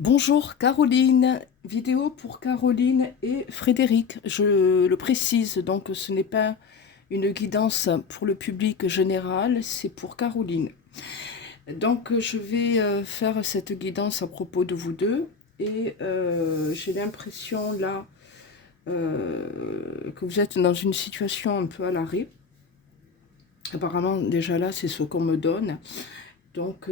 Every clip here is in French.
Bonjour Caroline, vidéo pour Caroline et Frédéric. Je le précise, donc ce n'est pas une guidance pour le public général, c'est pour Caroline. Donc je vais faire cette guidance à propos de vous deux et j'ai l'impression là que vous êtes dans une situation un peu à l'arrêt. Apparemment déjà là c'est ce qu'on me donne. Donc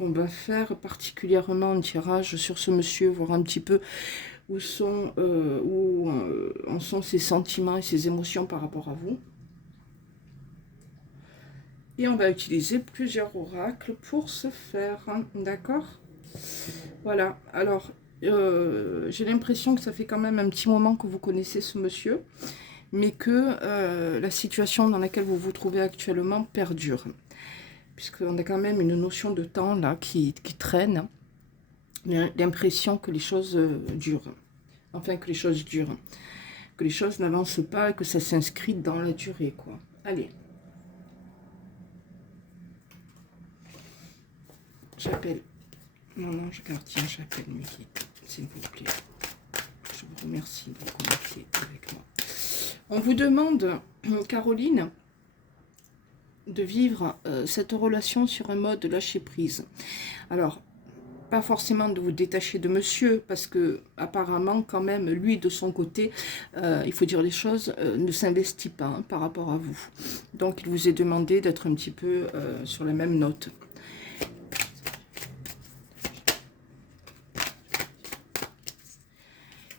on va faire particulièrement un tirage sur ce monsieur, voir un petit peu où en sont ses sentiments et ses émotions par rapport à vous. Et on va utiliser plusieurs oracles pour ce faire, hein, d'accord? Voilà, alors j'ai l'impression que ça fait quand même un petit moment que vous connaissez ce monsieur, mais que la situation dans laquelle vous vous trouvez actuellement perdure. Puisqu'on a quand même une notion de temps là qui traîne, l'impression que les choses durent, enfin que les choses durent, que les choses n'avancent pas et que ça s'inscrit dans la durée, quoi. Allez. J'appelle mon ange gardien, j'appelle mes guides, s'il vous plaît. Je vous remercie de vous connecter avec moi. On vous demande, Caroline, de vivre cette relation sur un mode lâcher prise. Alors, pas forcément de vous détacher de monsieur, parce que apparemment quand même, lui de son côté, il faut dire les choses, ne s'investit pas hein, par rapport à vous. Donc il vous est demandé d'être un petit peu sur la même note.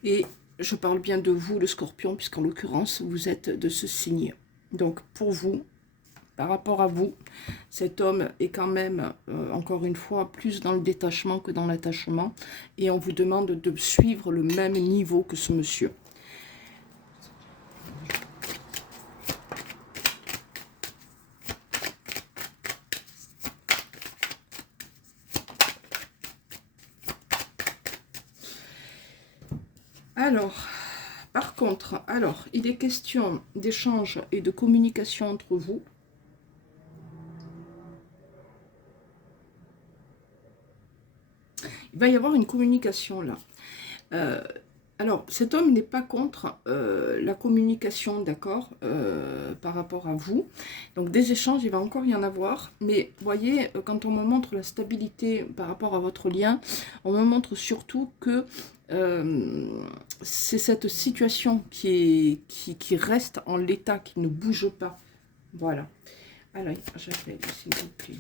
Et je parle bien de vous, le scorpion, puisqu'en l'occurrence, vous êtes de ce signe. Donc pour vous, par rapport à vous, cet homme est quand même, encore une fois, plus dans le détachement que dans l'attachement. Et on vous demande de suivre le même niveau que ce monsieur. Alors, par contre, il est question d'échange et de communication entre vous. Il va y avoir une communication là. Alors, cet homme n'est pas contre la communication, d'accord, par rapport à vous. Donc, des échanges, il va encore y en avoir. Mais, vous voyez, quand on me montre la stabilité par rapport à votre lien, on me montre surtout que c'est cette situation qui reste en l'état, qui ne bouge pas. Voilà. Alors, j'appelle, s'il vous plaît.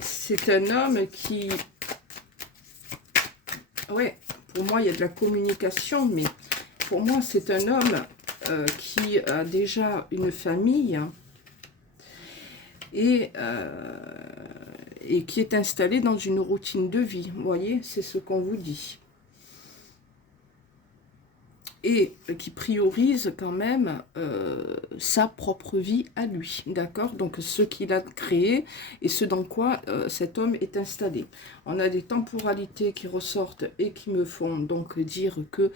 C'est un homme qui... Ouais, pour moi, il y a de la communication, mais pour moi, c'est un homme qui a déjà une famille et qui est installé dans une routine de vie. Vous voyez, c'est ce qu'on vous dit. Et qui priorise quand même sa propre vie à lui, d'accord? Donc ce qu'il a créé et ce dans quoi cet homme est installé. On a des temporalités qui ressortent et qui me font donc dire que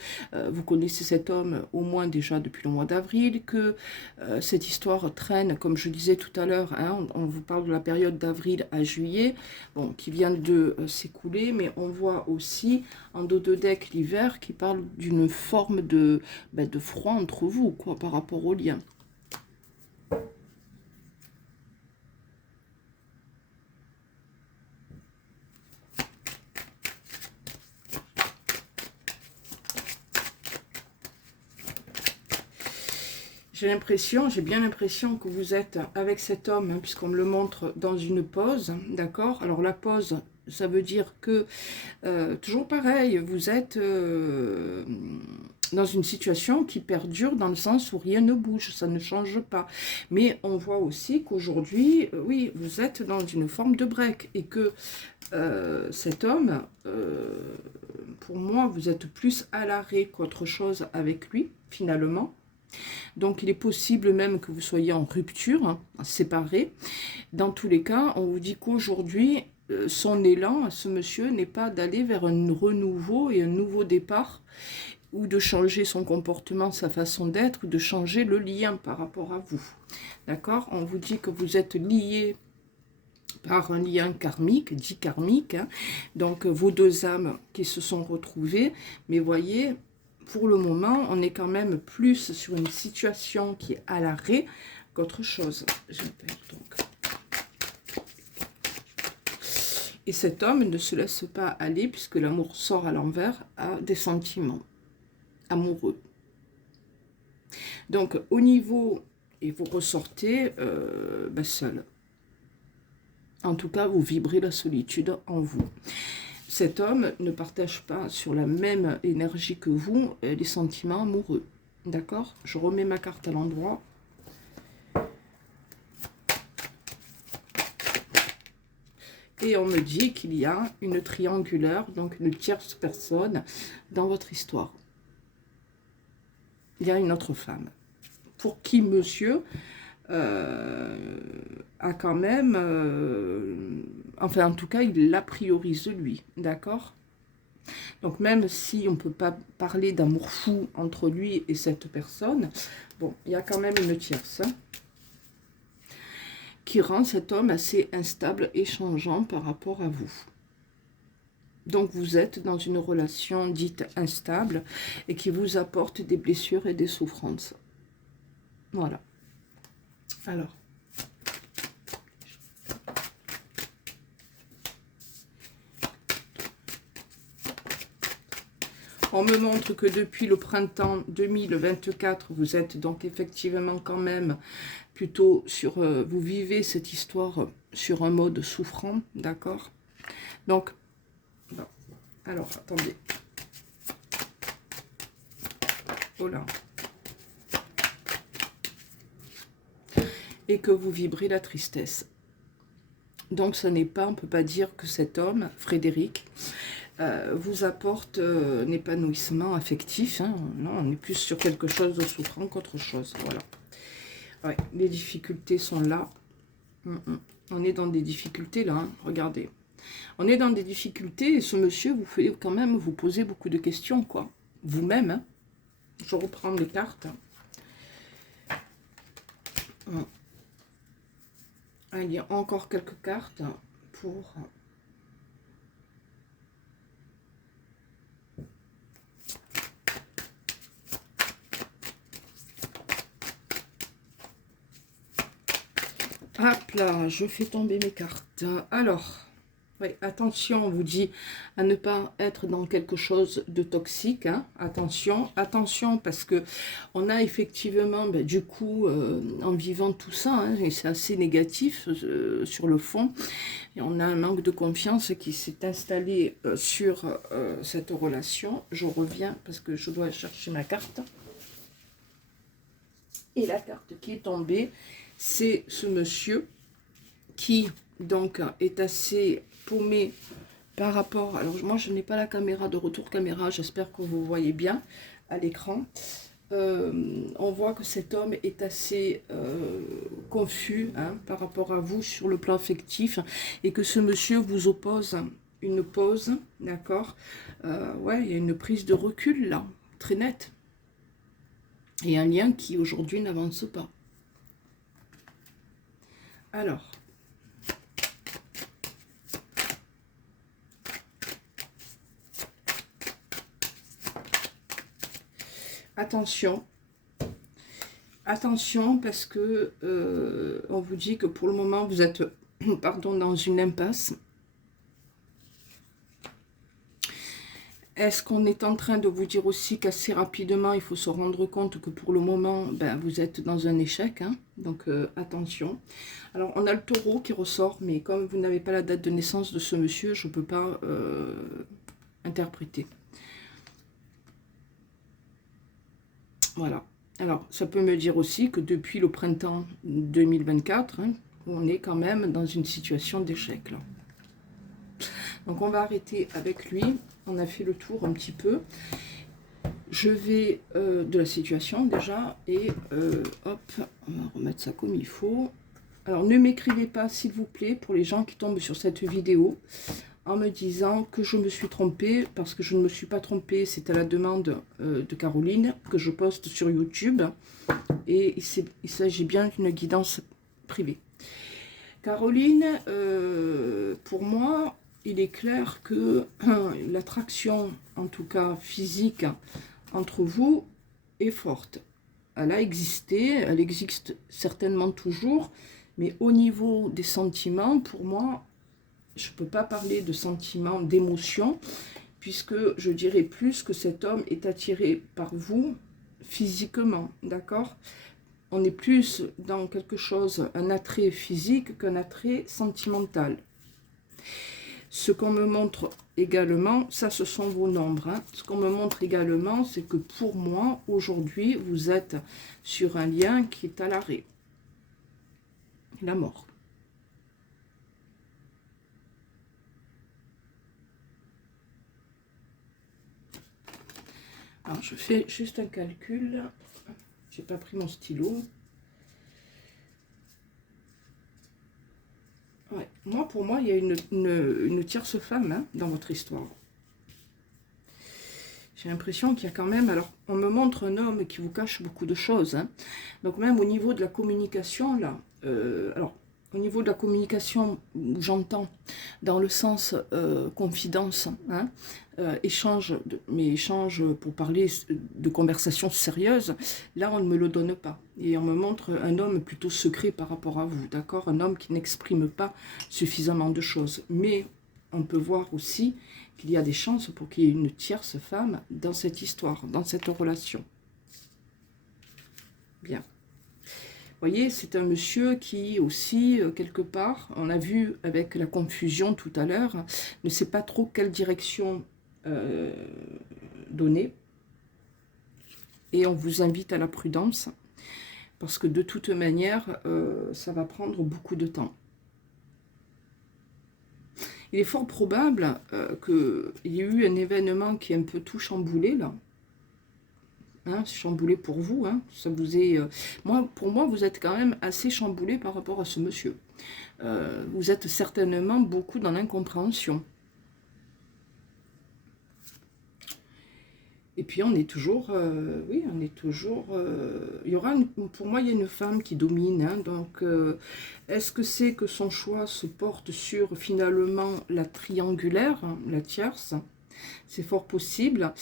vous connaissez cet homme au moins déjà depuis le mois d'avril, que cette histoire traîne, comme je disais tout à l'heure, hein, on vous parle de la période d'avril à juillet, bon, qui vient de s'écouler, mais on voit aussi en dos de deck l'hiver qui parle d'une forme de froid entre vous, quoi, par rapport au lien. J'ai bien l'impression que vous êtes avec cet homme, hein, puisqu'on me le montre dans une pause, d'accord? Alors la pause, ça veut dire que, toujours pareil, vous êtes dans une situation qui perdure dans le sens où rien ne bouge, ça ne change pas. Mais on voit aussi qu'aujourd'hui, oui, vous êtes dans une forme de break et que cet homme, pour moi, vous êtes plus à l'arrêt qu'autre chose avec lui, finalement. Donc il est possible même que vous soyez en rupture, hein, séparés. Dans tous les cas, on vous dit qu'aujourd'hui, son élan à ce monsieur n'est pas d'aller vers un renouveau et un nouveau départ, ou de changer son comportement, sa façon d'être, ou de changer le lien par rapport à vous. D'accord? On vous dit que vous êtes liés par un lien karmique, dit karmique, hein. Donc vos deux âmes qui se sont retrouvées, mais voyez, pour le moment, on est quand même plus sur une situation qui est à l'arrêt qu'autre chose. Donc. Et cet homme ne se laisse pas aller, puisque l'amour sort à l'envers, à des sentiments amoureux. Donc au niveau, et vous ressortez seul. En tout cas, vous vibrez la solitude en vous. Cet homme ne partage pas sur la même énergie que vous les sentiments amoureux. D'accord? Je remets ma carte à l'endroit. Et on me dit qu'il y a une triangulaire, donc une tierce personne dans votre histoire. Il y a une autre femme. Pour qui monsieur a quand même... enfin, en tout cas, il la priorise lui. D'accord? Donc, même si on ne peut pas parler d'amour fou entre lui et cette personne, bon, il y a quand même une tierce, hein, qui rend cet homme assez instable et changeant par rapport à vous. Donc vous êtes dans une relation dite instable et qui vous apporte des blessures et des souffrances. Voilà. Alors. On me montre que depuis le printemps 2024, vous êtes donc effectivement quand même plutôt sur... vous vivez cette histoire sur un mode souffrant, d'accord? Donc, bon, alors, attendez. Oh là. Et que vous vibrez la tristesse. Donc, ce n'est pas, on ne peut pas dire que cet homme, Frédéric, vous apporte un épanouissement affectif. Hein. Non, on est plus sur quelque chose de souffrant qu'autre chose. Voilà. Ouais, les difficultés sont là. On est dans des difficultés là, hein. Regardez. On est dans des difficultés et ce monsieur vous fait quand même vous poser beaucoup de questions, quoi. Vous-même. Hein. Je reprends les cartes. Il y a encore quelques cartes pour... Hop là, je fais tomber mes cartes. Alors, oui, attention, on vous dit à ne pas être dans quelque chose de toxique. Hein. Attention, attention, parce que on a effectivement, du coup, en vivant tout ça, hein, et c'est assez négatif sur le fond, et on a un manque de confiance qui s'est installé sur cette relation. Je reviens parce que je dois chercher ma carte. Et la carte qui est tombée, c'est ce monsieur qui, donc, est assez paumé par rapport... Alors, moi, je n'ai pas la caméra de retour caméra, j'espère que vous voyez bien à l'écran. On voit que cet homme est assez confus, hein, par rapport à vous sur le plan affectif et que ce monsieur vous oppose une pause, d'accord? Ouais, il y a une prise de recul, là, très nette. Et un lien qui, aujourd'hui, n'avance pas. Alors, attention, attention parce que on vous dit que pour le moment vous êtes pardon, dans une impasse. Est-ce qu'on est en train de vous dire aussi qu'assez rapidement, il faut se rendre compte que pour le moment, vous êtes dans un échec, hein, donc attention. Alors, on a le taureau qui ressort, mais comme vous n'avez pas la date de naissance de ce monsieur, je ne peux pas interpréter. Voilà. Alors, ça peut me dire aussi que depuis le printemps 2024, hein, on est quand même dans une situation d'échec, là. Donc, on va arrêter avec lui. On a fait le tour un petit peu. Je vais de la situation déjà. Et hop, on va remettre ça comme il faut. Alors, ne m'écrivez pas, s'il vous plaît, pour les gens qui tombent sur cette vidéo. en me disant que je me suis trompée, parce que je ne me suis pas trompée, c'est à la demande de Caroline que je poste sur YouTube, et il s'agit bien d'une guidance privée. Caroline, pour moi, il est clair que l'attraction, en tout cas physique, entre vous est forte. Elle a existé, elle existe certainement toujours, mais au niveau des sentiments, pour moi, je ne peux pas parler de sentiments, d'émotions, puisque je dirais plus que cet homme est attiré par vous physiquement, d'accord? On est plus dans quelque chose, un attrait physique qu'un attrait sentimental. Ce qu'on me montre également, ça ce sont vos nombres, hein. Ce qu'on me montre également, c'est que pour moi, aujourd'hui, vous êtes sur un lien qui est à l'arrêt. La mort. Alors, je fais juste un calcul. J'ai pas pris mon stylo. Ouais. Moi, pour moi, il y a une tierce femme, hein, dans votre histoire. J'ai l'impression qu'il y a quand même... Alors, on me montre un homme qui vous cache beaucoup de choses, hein. Donc, même au niveau de la communication, là... alors, au niveau de la communication, j'entends dans le sens confidence, hein, échange, mais échange pour parler de conversations sérieuses, là on ne me le donne pas. Et on me montre un homme plutôt secret par rapport à vous, d'accord? Un homme qui n'exprime pas suffisamment de choses. Mais on peut voir aussi qu'il y a des chances pour qu'il y ait une tierce femme dans cette histoire, dans cette relation. Bien. Vous voyez, c'est un monsieur qui aussi, quelque part, on a vu avec la confusion tout à l'heure, ne sait pas trop quelle direction donner. Et on vous invite à la prudence, parce que de toute manière, ça va prendre beaucoup de temps. Il est fort probable qu'il y ait eu un événement qui est un peu tout chamboulé, là. Hein, chamboulé pour vous, hein, ça vous est, pour moi, vous êtes quand même assez chamboulé par rapport à ce monsieur. Vous êtes certainement beaucoup dans l'incompréhension. Et puis on est toujours, oui, on est toujours, il y aura, pour moi, il y a une femme qui domine, hein, donc est-ce que c'est que son choix se porte sur finalement la triangulaire, hein, la tierce? C'est fort possible.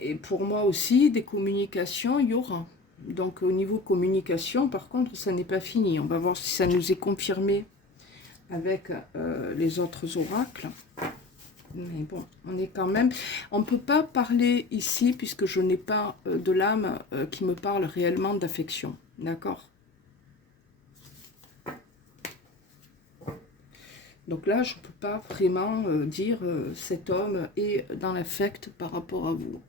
Et pour moi aussi, des communications, il y aura. Donc au niveau communication, par contre, ça n'est pas fini. On va voir si ça nous est confirmé avec les autres oracles. Mais bon, on est quand même... On ne peut pas parler ici, puisque je n'ai pas de l'âme qui me parle réellement d'affection. D'accord? Donc là, je ne peux pas vraiment dire cet homme est dans l'affect par rapport à vous.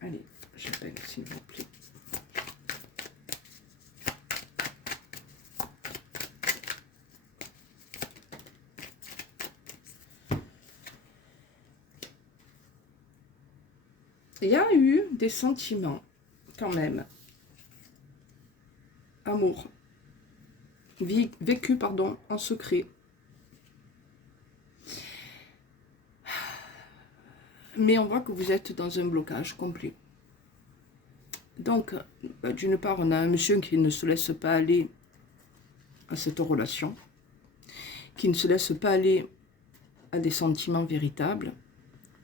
Allez, j'appelle s'il vous plaît. Il y a eu des sentiments, quand même. Amour. Vécu, pardon, en secret. Mais on voit que vous êtes dans un blocage complet. Donc, d'une part, on a un monsieur qui ne se laisse pas aller à cette relation, qui ne se laisse pas aller à des sentiments véritables,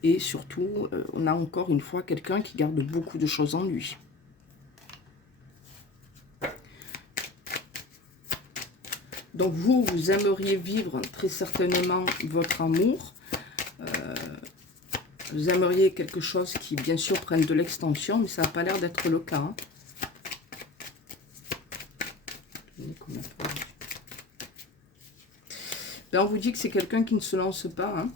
et surtout, on a encore une fois quelqu'un qui garde beaucoup de choses en lui. Donc vous, vous aimeriez vivre très certainement votre amour. Vous aimeriez quelque chose qui, bien sûr, prenne de l'extension, mais ça n'a pas l'air d'être le cas. Hein. Ben, on vous dit que c'est quelqu'un qui ne se lance pas. Hein.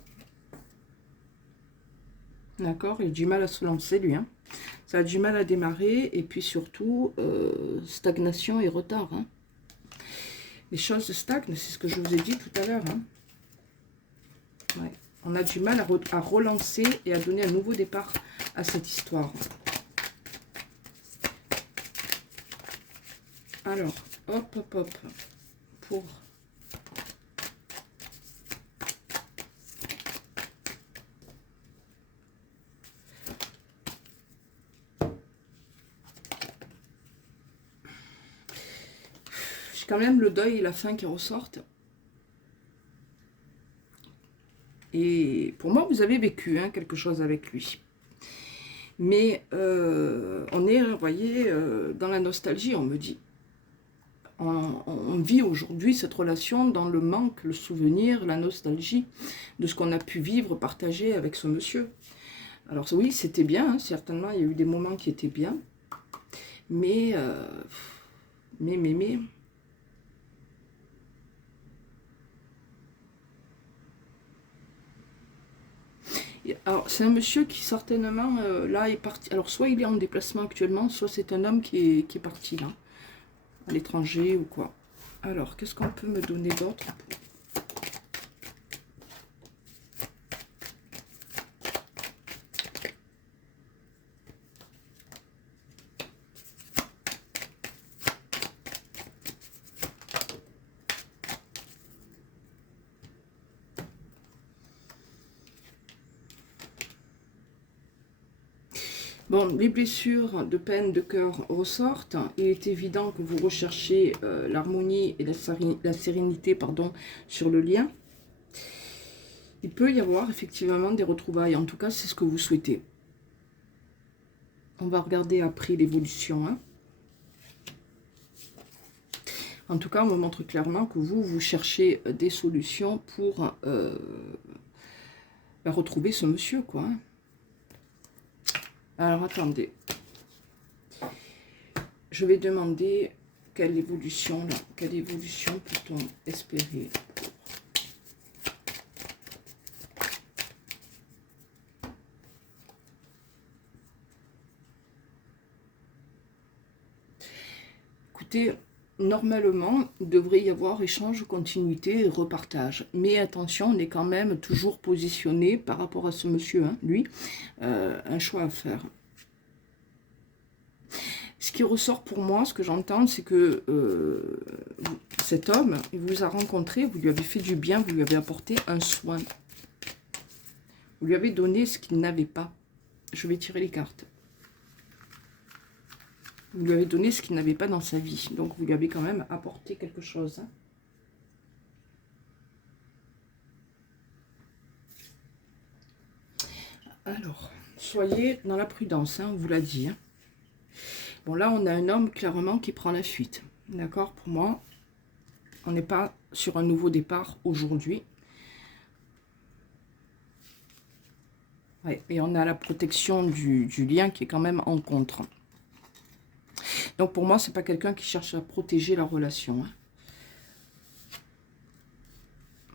D'accord? Il a du mal à se lancer, lui. Hein. Ça a du mal à démarrer. Et puis surtout, stagnation et retard. Hein. Les choses stagnent, c'est ce que je vous ai dit tout à l'heure. Hein. Ouais. On a du mal à relancer et à donner un nouveau départ à cette histoire. Alors, hop, hop, hop. Pour J'ai quand même le deuil et la fin qui ressortent. Et pour moi, vous avez vécu hein, quelque chose avec lui. Mais on est, vous voyez, dans la nostalgie, on me dit. On vit aujourd'hui cette relation dans le manque, le souvenir, la nostalgie de ce qu'on a pu vivre, partager avec ce monsieur. Alors oui, c'était bien, hein, certainement, il y a eu des moments qui étaient bien. Mais. Alors, c'est un monsieur qui certainement, là, est parti. Alors, soit il est en déplacement actuellement, soit c'est un homme qui est parti, là, à l'étranger ou quoi. Alors, qu'est-ce qu'on peut me donner d'autre? Bon, les blessures de peine de cœur ressortent. Il est évident que vous recherchez l'harmonie et la sérénité pardon, sur le lien. Il peut y avoir effectivement des retrouvailles. En tout cas, c'est ce que vous souhaitez. On va regarder après l'évolution. Hein. En tout cas, on me montre clairement que vous cherchez des solutions pour retrouver ce monsieur, quoi. Hein. Alors, attendez. Je vais demander quelle évolution peut-on espérer pour... Écoutez, normalement, il devrait y avoir échange, continuité et repartage. Mais attention, on est quand même toujours positionné par rapport à ce monsieur, hein, lui, un choix à faire. Ce qui ressort pour moi, ce que j'entends, c'est que cet homme, il vous a rencontré, vous lui avez fait du bien, vous lui avez apporté un soin. Vous lui avez donné ce qu'il n'avait pas. Je vais tirer les cartes. Vous lui avez donné ce qu'il n'avait pas dans sa vie. Donc, vous lui avez quand même apporté quelque chose. Hein. Alors, soyez dans la prudence, hein, on vous l'a dit. Hein. Bon, là, on a un homme, clairement, qui prend la fuite. D'accord? Pour moi, on n'est pas sur un nouveau départ aujourd'hui. Ouais, et on a la protection du lien qui est quand même en contre. Donc, pour moi, c'est pas quelqu'un qui cherche à protéger la relation. Hein.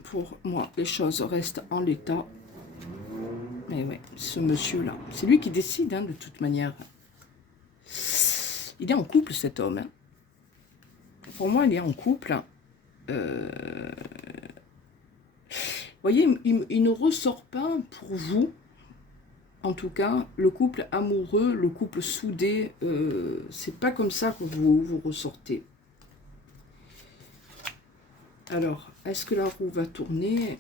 Pour moi, les choses restent en l'état. Mais ouais, ce monsieur-là, c'est lui qui décide, hein, de toute manière. Il est en couple, cet homme. Hein. Pour moi, il est en couple. Vous voyez, il ne ressort pas pour vous, en tout cas, le couple amoureux, le couple soudé. C'est pas comme ça que vous ressortez. Alors, est-ce que la roue va tourner?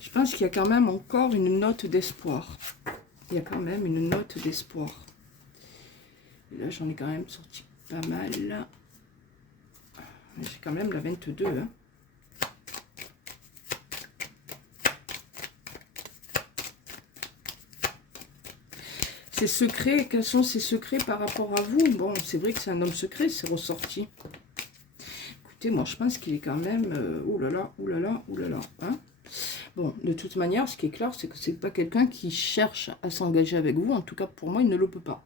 Je pense qu'il y a quand même encore une note d'espoir. Il y a quand même une note d'espoir. Et là, j'en ai quand même sorti pas mal. J'ai quand même la 22. Hein. Ses secrets, quels sont ses secrets par rapport à vous? Bon, c'est vrai que c'est un homme secret, c'est ressorti. Écoutez, moi, je pense qu'il est quand même... oulala, oulala, oulala. Hein. Bon, de toute manière, ce qui est clair, c'est que c'est pas quelqu'un qui cherche à s'engager avec vous. En tout cas, pour moi, il ne le peut pas.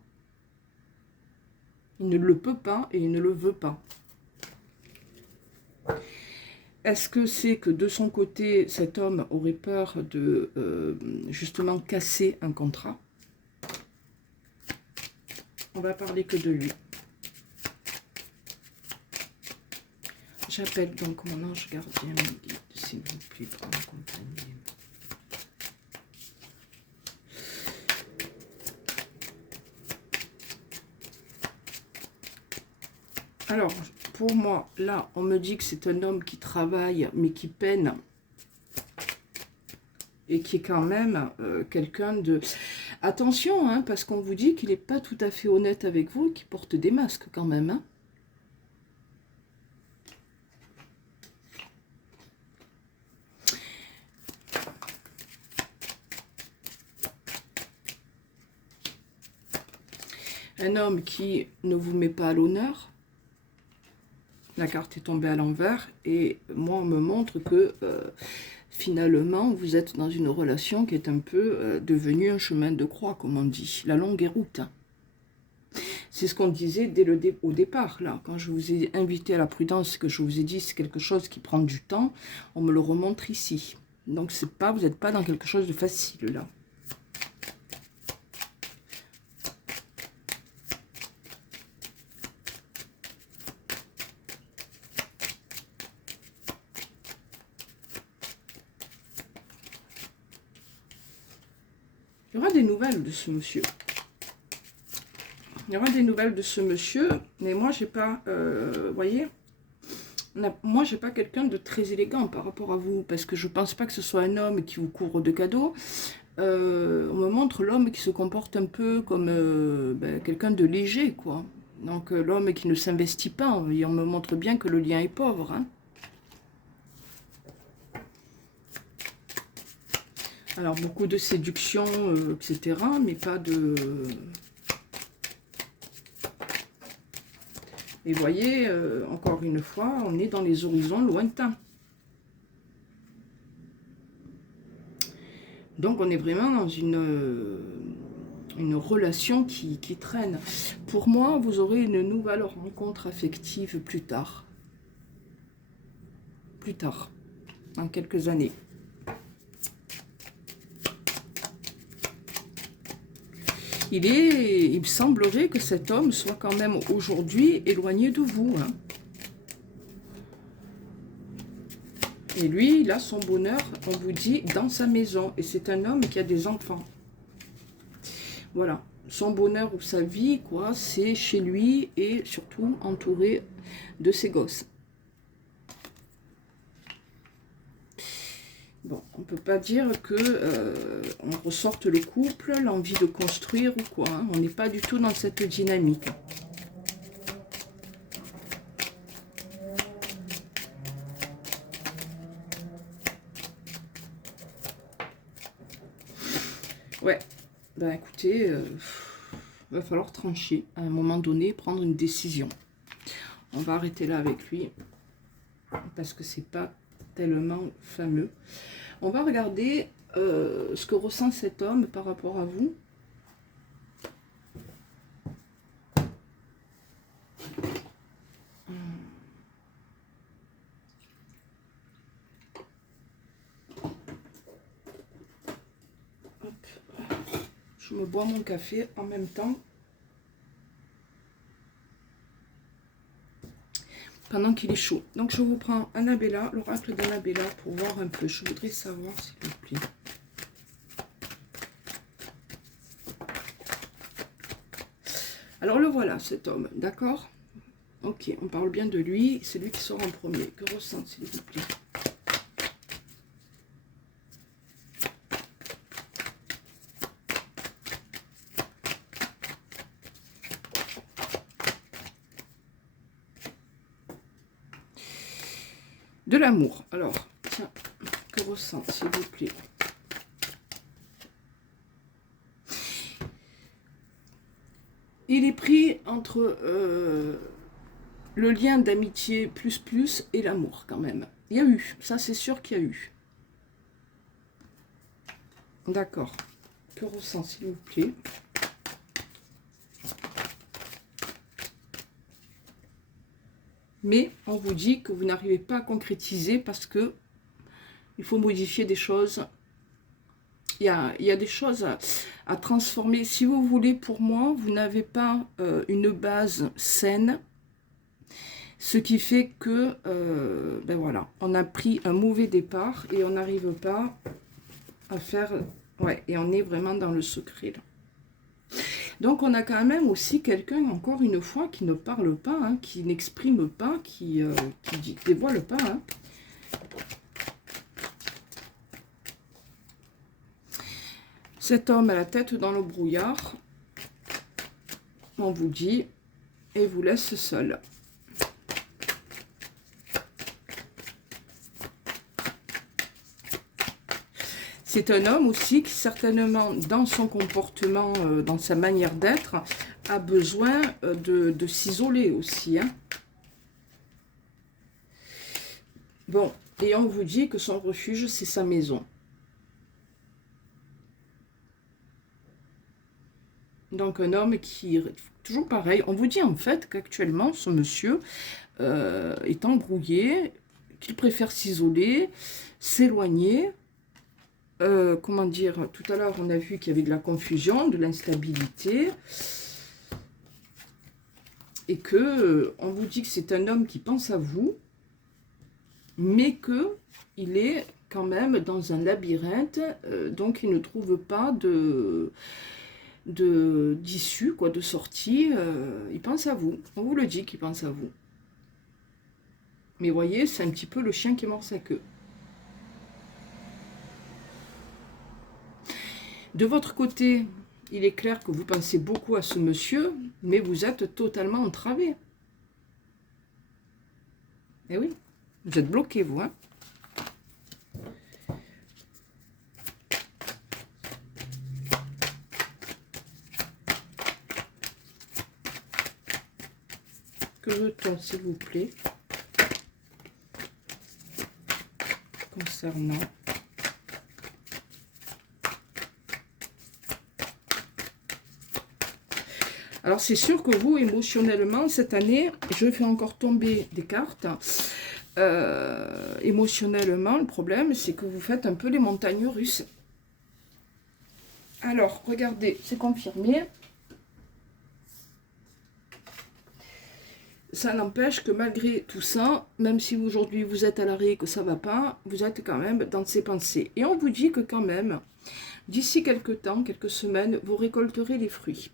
Il ne le peut pas et il ne le veut pas. Est-ce que c'est que de son côté, cet homme aurait peur de justement casser un contrat? On va parler que de lui. J'appelle donc mon ange gardien, mon guide, s'il vous plaît, pour m'accompagner. Alors, pour moi, là, on me dit que c'est un homme qui travaille, mais qui peine. et qui est quand même quelqu'un de... Attention, hein, parce qu'on vous dit qu'il n'est pas tout à fait honnête avec vous, qu'il porte des masques quand même. Hein. Un homme qui ne vous met pas à l'honneur. La carte est tombée à l'envers et moi on me montre que finalement vous êtes dans une relation qui est un peu devenue un chemin de croix, comme on dit, la longue route. C'est ce qu'on disait dès au départ, là, quand je vous ai invité à la prudence, que je vous ai dit c'est quelque chose qui prend du temps, on me le remontre ici. Donc c'est pas, vous n'êtes pas dans quelque chose de facile là. Il y aura des nouvelles de ce monsieur. Il y aura des nouvelles de ce monsieur, mais moi, j'ai pas, vous voyez, moi, j'ai pas quelqu'un de très élégant par rapport à vous, parce que je pense pas que ce soit un homme qui vous couvre de cadeaux. On me montre l'homme qui se comporte un peu comme quelqu'un de léger, quoi. Donc, l'homme qui ne s'investit pas, et on me montre bien que le lien est pauvre, hein. Alors, beaucoup de séduction, etc., mais pas de... Et vous voyez, encore une fois, on est dans les horizons lointains. Donc, on est vraiment dans une relation qui traîne. Pour moi, vous aurez une nouvelle rencontre affective plus tard. Plus tard, dans quelques années. Il semblerait que cet homme soit quand même aujourd'hui éloigné de vous. Hein. Et lui, il a son bonheur, on vous dit, dans sa maison. Et c'est un homme qui a des enfants. Voilà. Son bonheur ou sa vie, quoi, c'est chez lui et surtout entouré de ses gosses. Bon, on ne peut pas dire que on ressorte le couple, l'envie de construire ou quoi. Hein. On n'est pas du tout dans cette dynamique. Ouais, ben écoutez, va falloir trancher à un moment donné, prendre une décision. On va arrêter là avec lui, parce que c'est pas tellement fameux. On va regarder ce que ressent cet homme par rapport à vous. Hop. Je me bois mon café en même temps. Pendant qu'il est chaud. Donc je vous prends Annabella, l'oracle d'Annabella, pour voir un peu. Je voudrais savoir, s'il vous plaît. Alors le voilà, cet homme, d'accord? Ok, on parle bien de lui, c'est lui qui sort en premier. Que ressent, s'il vous plaît? De l'amour. Alors, tiens, que ressent, s'il vous plaît? Il est pris entre le lien d'amitié plus et l'amour, quand même. Il y a eu, ça c'est sûr qu'il y a eu. D'accord. Que ressent, s'il vous plaît? Mais on vous dit que vous n'arrivez pas à concrétiser parce que il faut modifier des choses. Il y a des choses à transformer. Si vous voulez, pour moi, vous n'avez pas une base saine. Ce qui fait que, ben voilà, on a pris un mauvais départ et on n'arrive pas à faire... Ouais, et on est vraiment dans le secret, là. Donc, on a quand même aussi quelqu'un, encore une fois, qui ne parle pas, hein, qui n'exprime pas, qui dévoile pas. Hein. Cet homme a la tête dans le brouillard, on vous dit, et vous laisse seul. C'est un homme aussi qui, certainement, dans son comportement, dans sa manière d'être, a besoin de s'isoler aussi. Hein. Bon, et on vous dit que son refuge, c'est sa maison. Donc, un homme qui... Toujours pareil, on vous dit en fait qu'actuellement, ce monsieur est embrouillé, qu'il préfère s'isoler, s'éloigner. Comment dire, tout à l'heure on a vu qu'il y avait de la confusion, de l'instabilité, et que on vous dit que c'est un homme qui pense à vous, mais que il est quand même dans un labyrinthe, donc il ne trouve pas d'issue, quoi, de sortie. Il pense à vous, on vous le dit qu'il pense à vous. Mais voyez, c'est un petit peu le chien qui mord sa queue. De votre côté, il est clair que vous pensez beaucoup à ce monsieur, mais vous êtes totalement entravé. Eh oui, vous êtes bloqué, vous. Hein. Que veut-on, s'il vous plaît, concernant... Alors, c'est sûr que vous, émotionnellement, cette année, je fais encore tomber des cartes. Émotionnellement, le problème, c'est que vous faites un peu les montagnes russes. Alors, regardez, c'est confirmé. Ça n'empêche que malgré tout ça, même si aujourd'hui vous êtes à l'arrêt, que ça ne va pas, vous êtes quand même dans ces pensées. Et on vous dit que quand même, d'ici quelques temps, quelques semaines, vous récolterez les fruits.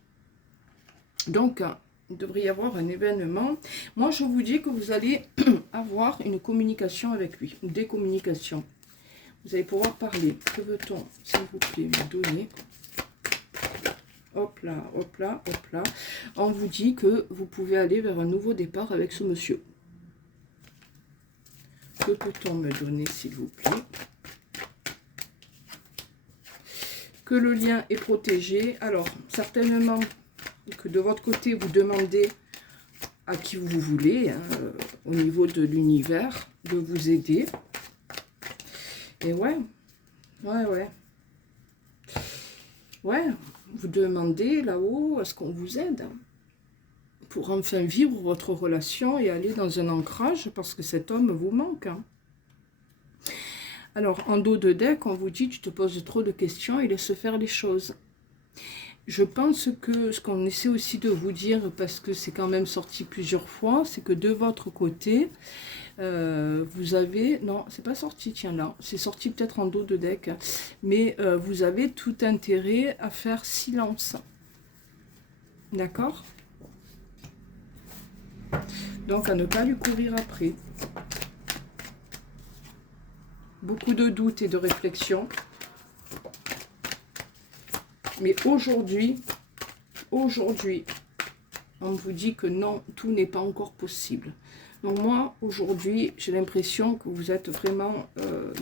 Donc, il devrait y avoir un événement. Moi, je vous dis que vous allez avoir une communication avec lui, des communications. Vous allez pouvoir parler. Que veut-on, s'il vous plaît, me donner? Hop là, hop là, hop là. On vous dit que vous pouvez aller vers un nouveau départ avec ce monsieur. Que peut-on me donner, s'il vous plaît? Que le lien est protégé. Alors, certainement... que de votre côté, vous demandez à qui vous voulez, hein, au niveau de l'univers, de vous aider. Et ouais, vous demandez là-haut à ce qu'on vous aide pour enfin vivre votre relation et aller dans un ancrage parce que cet homme vous manque. Hein. Alors, en dos de deck, on vous dit, tu te poses trop de questions et laisse faire les choses. Je pense que ce qu'on essaie aussi de vous dire, parce que c'est quand même sorti plusieurs fois, c'est que de votre côté, vous avez... Non, c'est pas sorti, tiens là. C'est sorti peut-être en dos de deck. Mais vous avez tout intérêt à faire silence. D'accord? Donc, à ne pas lui courir après. Beaucoup de doutes et de réflexions. Mais aujourd'hui, on vous dit que non, tout n'est pas encore possible. Donc moi, aujourd'hui, j'ai l'impression que vous êtes vraiment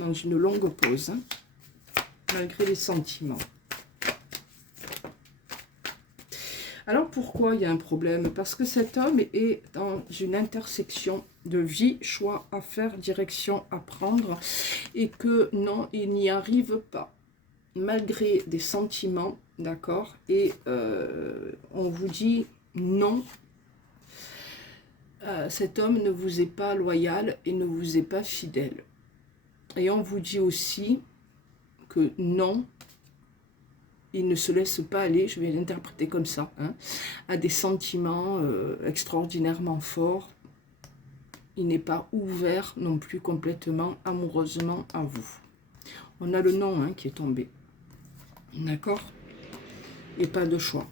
dans une longue pause, hein, malgré les sentiments. Alors pourquoi il y a un problème? Parce que cet homme est dans une intersection de vie, choix à faire, direction à prendre, et que non, il n'y arrive pas. Malgré des sentiments, d'accord, et on vous dit non, cet homme ne vous est pas loyal et ne vous est pas fidèle. Et on vous dit aussi que non, il ne se laisse pas aller, je vais l'interpréter comme ça, hein, à des sentiments extraordinairement forts. Il n'est pas ouvert non plus complètement amoureusement à vous. On a le nom hein, qui est tombé. D'accord? Et pas de choix.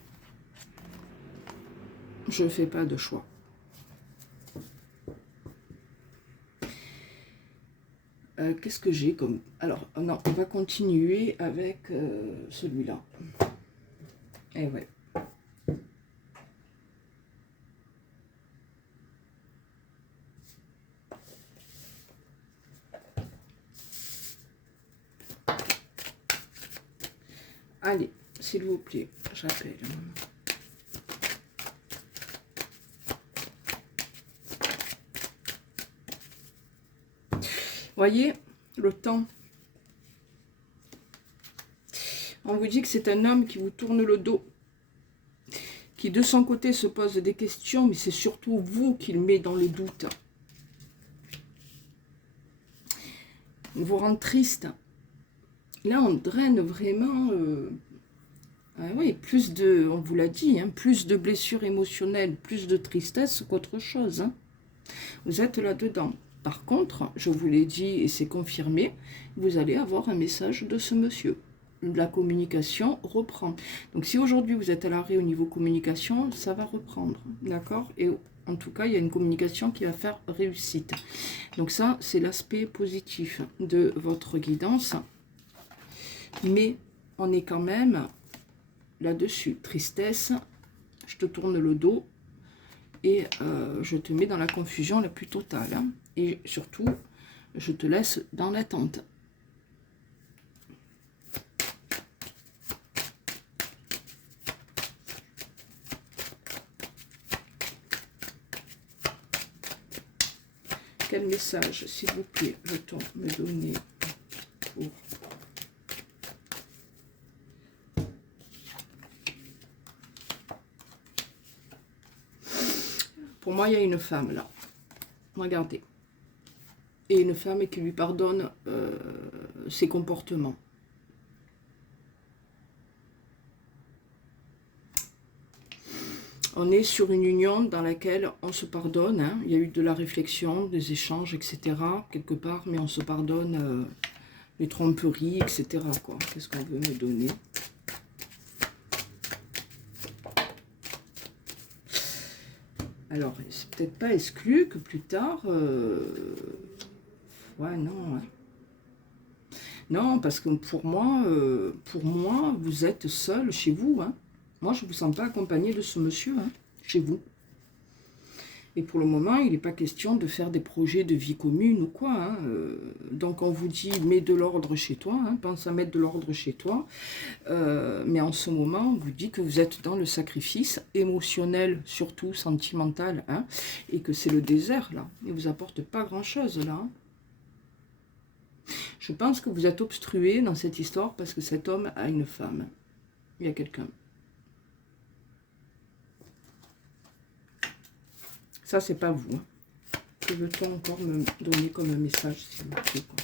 Je ne fais pas de choix. Qu'est-ce que j'ai comme... Alors, non, on va continuer avec celui-là. Eh ouais. Allez, s'il vous plaît, j'appelle. Voyez, le temps. On vous dit que c'est un homme qui vous tourne le dos, qui de son côté se pose des questions, mais c'est surtout vous qui le met dans le doute. Il vous rend triste. Là, on draine vraiment... ah oui, plus de, on vous l'a dit, hein, plus de blessures émotionnelles, plus de tristesse qu'autre chose. Hein. Vous êtes là-dedans. Par contre, je vous l'ai dit et c'est confirmé, vous allez avoir un message de ce monsieur. La communication reprend. Donc si aujourd'hui vous êtes à l'arrêt au niveau communication, ça va reprendre. D'accord? Et en tout cas, il y a une communication qui va faire réussite. Donc ça, c'est l'aspect positif de votre guidance. Mais on est quand même là-dessus. Tristesse, je te tourne le dos et je te mets dans la confusion la plus totale. Hein. Et surtout, je te laisse dans l'attente. Quel message, s'il vous plaît, veut-on me donner pour moi, il y a une femme là. Regardez. Et une femme qui lui pardonne ses comportements. On est sur une union dans laquelle on se pardonne. Hein. Il y a eu de la réflexion, des échanges, etc. quelque part, mais on se pardonne les tromperies, etc. Qu'est-ce qu'on veut me donner? Alors, c'est peut-être pas exclu que plus tard... Ouais, non. Hein. Non, parce que pour moi, vous êtes seul chez vous. Hein. Moi, je ne vous sens pas accompagné de ce monsieur, hein, chez vous. Et pour le moment, il n'est pas question de faire des projets de vie commune ou quoi. Hein. Donc, on vous dit, mets de l'ordre chez toi. Hein, pense à mettre de l'ordre chez toi. Mais en ce moment, on vous dit que vous êtes dans le sacrifice émotionnel, surtout sentimental. Hein, et que c'est le désert, là. Il ne vous apporte pas grand-chose, là. Hein. Je pense que vous êtes obstrué dans cette histoire parce que cet homme a une femme. Il y a quelqu'un. Ça, c'est pas vous. Hein. Que veut-on encore me donner comme message, s'il vous plaît, quoi.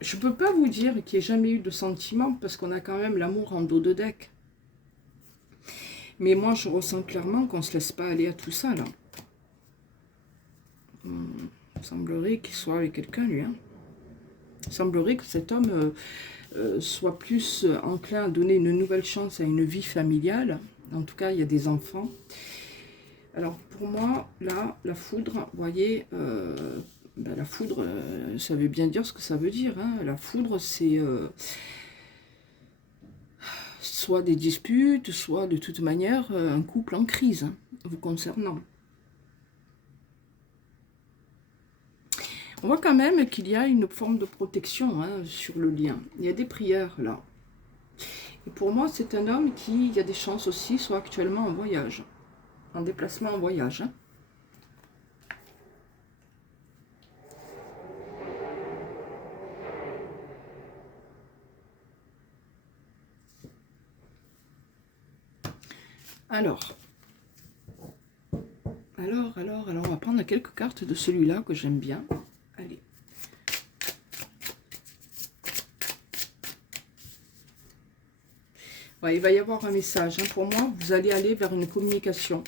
Je peux pas vous dire qu'il n'y ait jamais eu de sentiments parce qu'on a quand même l'amour en dos de deck. Mais moi, je ressens clairement qu'on ne se laisse pas aller à tout ça, là. Il semblerait qu'il soit avec quelqu'un, lui. Hein. Il semblerait que cet homme soit plus enclin à donner une nouvelle chance à une vie familiale. En tout cas, il y a des enfants. Alors, pour moi, là, la foudre, vous voyez, la foudre, ça veut bien dire ce que ça veut dire. Hein. La foudre, c'est... soit des disputes, soit de toute manière un couple en crise, hein, vous concernant. On voit quand même qu'il y a une forme de protection hein, sur le lien. Il y a des prières là. Et pour moi, c'est un homme qui, il y a des chances aussi, soit actuellement en voyage, en déplacement en voyage. Hein. Alors, on va prendre quelques cartes de celui-là que j'aime bien. Allez. Ouais, il va y avoir un message. Hein. Pour moi, vous allez aller vers une communication.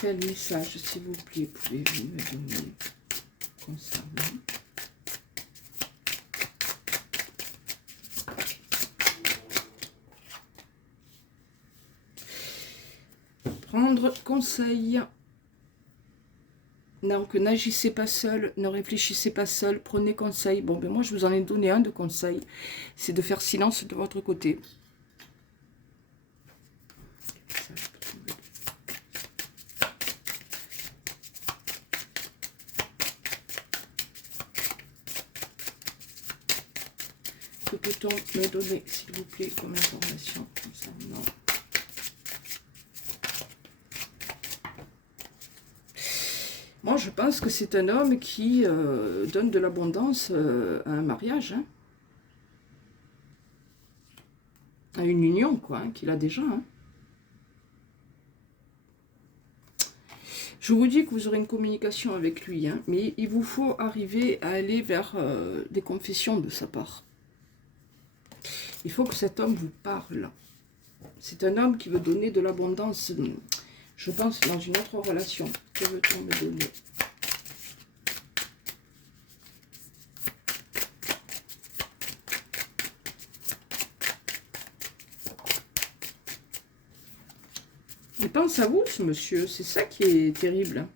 Quel message, s'il vous plaît, pouvez-vous me donner concernant? Prendre conseil. Donc, n'agissez pas seul, ne réfléchissez pas seul, prenez conseil. Bon, ben moi, je vous en ai donné un de conseil. C'est de faire silence de votre côté. Que peut-on me donner, s'il vous plaît, comme information concernant... Moi, je pense que c'est un homme qui donne de l'abondance à un mariage. Hein. À une union, quoi, hein, qu'il a déjà. Hein. Je vous dis que vous aurez une communication avec lui. Hein, mais il vous faut arriver à aller vers des confessions de sa part. Il faut que cet homme vous parle. C'est un homme qui veut donner de l'abondance, je pense, dans une autre relation. Que veut-on me donner? Il pense à vous, ce monsieur. C'est ça qui est terrible.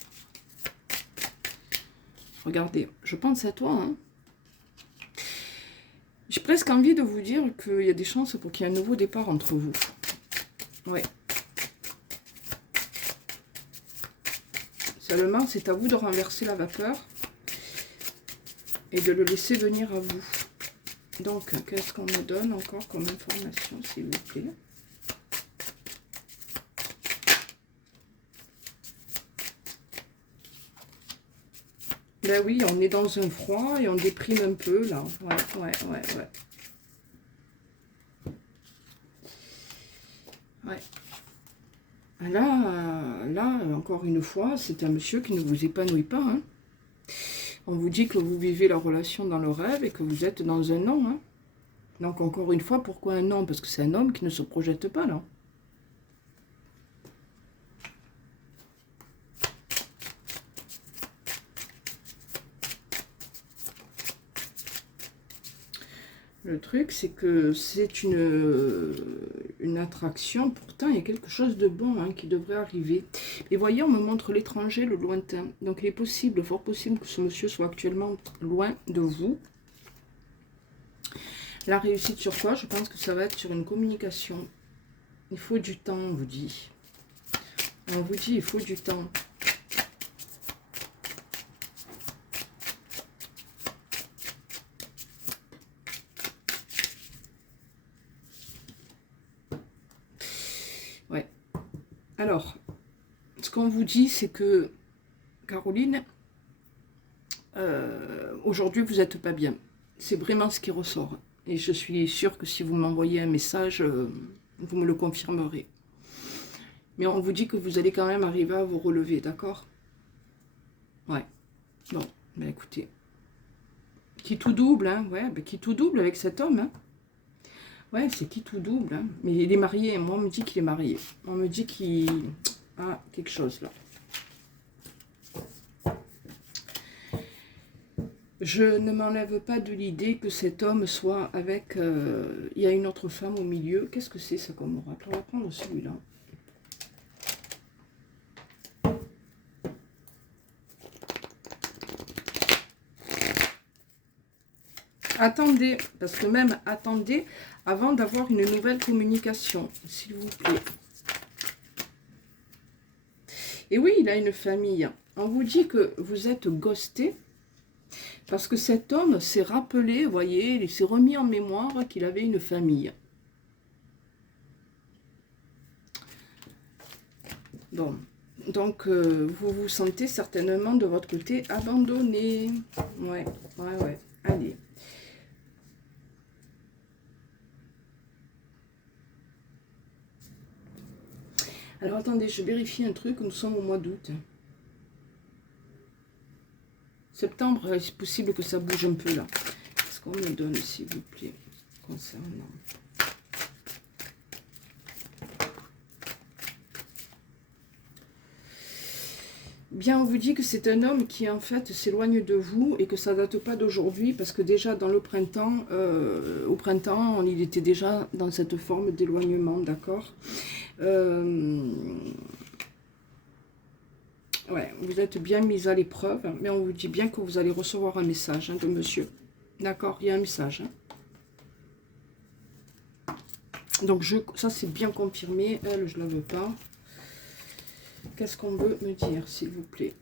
Regardez, je pense à toi. Hein. J'ai presque envie de vous dire qu'il y a des chances pour qu'il y ait un nouveau départ entre vous. Ouais. Seulement, c'est à vous de renverser la vapeur et de le laisser venir à vous. Donc, qu'est-ce qu'on me donne encore comme information, s'il vous plaît? Ben oui, on est dans un froid et on déprime un peu, là. Ouais. Là, encore une fois, c'est un monsieur qui ne vous épanouit pas. Hein. On vous dit que vous vivez la relation dans le rêve et que vous êtes dans un non. Hein. Donc, encore une fois, pourquoi un non? Parce que c'est un homme qui ne se projette pas, là. Le truc, c'est que c'est une attraction. Pourtant, il y a quelque chose de bon hein, qui devrait arriver. Et voyez, on me montre l'étranger, le lointain. Donc, il est possible, fort possible, que ce monsieur soit actuellement loin de vous. La réussite sur quoi? Je pense que ça va être sur une communication. Il faut du temps, on vous dit. On vous dit, il faut du temps. Ouais. Alors, ce qu'on vous dit, c'est que, Caroline, aujourd'hui, vous n'êtes pas bien. C'est vraiment ce qui ressort. Et je suis sûre que si vous m'envoyez un message, vous me le confirmerez. Mais on vous dit que vous allez quand même arriver à vous relever, d'accord? Ouais. Bon, ben écoutez. Qui tout double, hein? Ouais, ben qui tout double avec cet homme, hein? Ouais, c'est qui tout double, hein? Mais il est marié, moi on me dit qu'il est marié. On me dit qu'il a quelque chose là. Je ne m'enlève pas de l'idée que cet homme soit avec... il y a une autre femme au milieu. Qu'est-ce que c'est ça comme oracle? On va prendre celui-là. Attendez, parce que même attendez avant d'avoir une nouvelle communication, s'il vous plaît. Et oui, il a une famille. On vous dit que vous êtes ghosté. Parce que cet homme s'est rappelé, vous voyez, il s'est remis en mémoire qu'il avait une famille. Bon, donc vous vous sentez certainement de votre côté abandonné. Ouais, allez. Alors attendez, je vérifie un truc, nous sommes au mois d'août. Septembre, c'est possible que ça bouge un peu là. Qu'est-ce qu'on me donne, s'il vous plaît, concernant... Bien, on vous dit que c'est un homme qui en fait s'éloigne de vous et que ça date pas d'aujourd'hui parce que déjà dans le printemps, au printemps, il était déjà dans cette forme d'éloignement, d'accord? Ouais, vous êtes bien mis à l'épreuve, mais on vous dit bien que vous allez recevoir un message de monsieur. D'accord, il y a un message. Donc, ça, c'est bien confirmé. Elle, je ne la veux pas. Qu'est-ce qu'on veut me dire, s'il vous plaît?